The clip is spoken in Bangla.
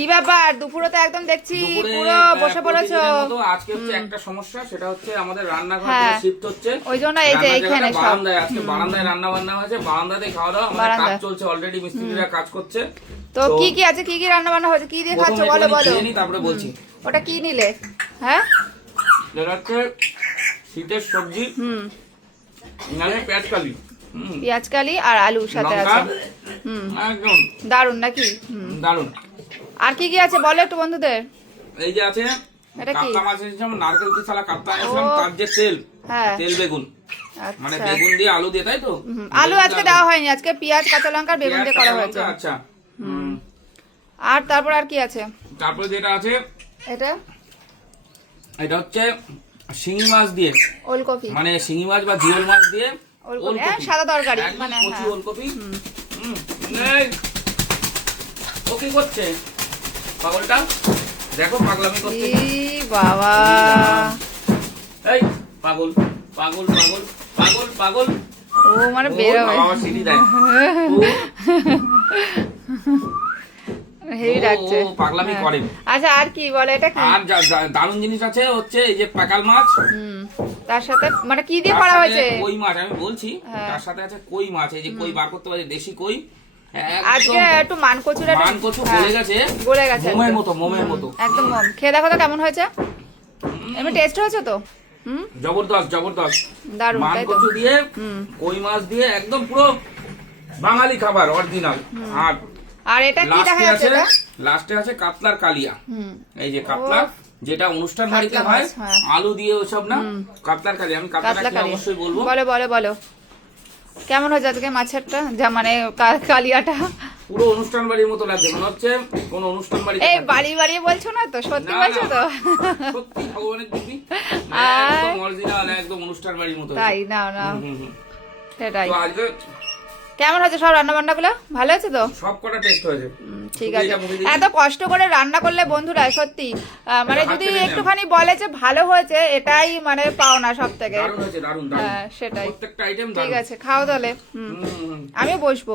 কি ব্যাপার? দুপুরে তো একদম দেখছি পুরো বসে পড়েছো। আজকে হচ্ছে একটা সমস্যা সেটা হচ্ছে আমাদের রান্নাঘর হ্যাঁ। শিফট হচ্ছে। ওই জন্য এই যে এইখানে সব। বারান্দায় আজকে বারান্দায় রান্না বান্না হয়েছে বারান্দাতে খাওয়া দাওয়া আমাদের কাজ চলছে অলরেডি মিস্ত্রিরা কাজ করছে। তো কি কি আছে কি কি রান্না বান্না হয়েছে কি দিয়ে খাচ্ছ বলো বলো। তারপরে বলছি। ওটা কি নিলে? হ্যাঁ? এটা হচ্ছে শীতের সবজি হুম। নালে পেঁয়াজ কালি। হুম, পেঁয়াজ কালি আর আলুর সাথে আছে। হুম। একদম। দারুণ নাকি? হুম। দারুণ আর কি কি আছে বলো একটু বন্ধুদের? এই যে আছে এটা কি? কাতলা মাছ এনেছিলাম নারকেল কি ছালা কাতলা এনেছিলাম ও। তার যে তেল হ্যাঁ। তেল বেগুন। মানে আচ্ছা। বেগুন দিয়ে আলু দিয়ে তাই তো? আলু আজকে দেওয়া হয়নি আজকে পেঁয়াজ কাঁচা লঙ্কা আর বেগুন দিয়ে করা হয়েছে। আচ্ছা। আর তারপর আর কি আছে? তারপরে যেটা আছে এটা? এটা হচ্ছে শিঙি মাছ দিয়ে। ওলকপি। মানে শিঙি মাছ বা জিওল মাছ দিয়ে ওলকপি। হ্যাঁ সাদা তরকারি মানে কচি হ্যাঁ। ওলকপি। হুম, ও কি করছে? পাগলটা? দেখো পাগলামি করছে। বাবা। এই পাগল পাগল পাগল পাগল পাগল। ও মানে সিঁড়ি দেয়। হেভি লাগছে পাগলামি হ্যাঁ। করে আচ্ছা আর কি বলে এটা কি? আর দারুণ জিনিস আছে হচ্ছে এই যে পাকাল মাছ। হুম তার সাথে মানে কি দিয়ে করা হয়েছে? কই মাছ আমি বলছি হ্যাঁ। তার সাথে আছে কই মাছ এই যে কই বার করতে পারি দেশি কই। আজকে একটু মান কচুরা মান কচু হ্যাঁ, গলে গেছে। গলে গেছে মোমের মতো মোমের মতো। একদম মম খেয়ে দেখো তো কেমন হয়েছে। এমনি টেস্ট হয়েছে তো? হুম? জবরদস্ত জবরদস্ত। দারুণ মান কচু দিয়ে কই মাছ দিয়ে একদম পুরো বাঙালি খাবার অরিজিনাল আর আর এটা কি দেখা যাচ্ছে এটা? লাস্টে আছে কাতলার কালিয়া। এই যে কাতলা যেটা অনুষ্ঠান বাড়িতে হয় হ্যাঁ। আলু দিয়ে ওসব না কাতলার কালিয়া। আমি কাতলাটা কাতলা কালিয়া। অবশ্যই বলব। বলো বলো বলো। কেমন হয়েছে আজকে মাছেরটা? যা মানে কালিয়াটা? পুরো অনুষ্ঠান বাড়ির মতো লাগছে। মনে হচ্ছে কোন অনুষ্ঠান বাড়ি এই বাড়ি বাড়ি বলছো না তো? সত্যি বলছো তো? সত্যি ভগবানের দিবি আর- একদম অরিজিনাল একদম অনুষ্ঠান বাড়ির মতো তাই না না। সেটাই। তো আজকে কেমন হয়েছে সব রান্না বান্না গুলো ভালো আছে তো? সব কটা টেস্ট হয়েছে। ঠিক আছে। এত কষ্ট করে রান্না করলে বন্ধুরা সত্যি। মানে যদি একটুখানি বলে যে ভালো হয়েছে এটাই মানে পাও না সব থেকে সেটাই। ঠিক আছে খাও তাহলে। আমিও বসবো।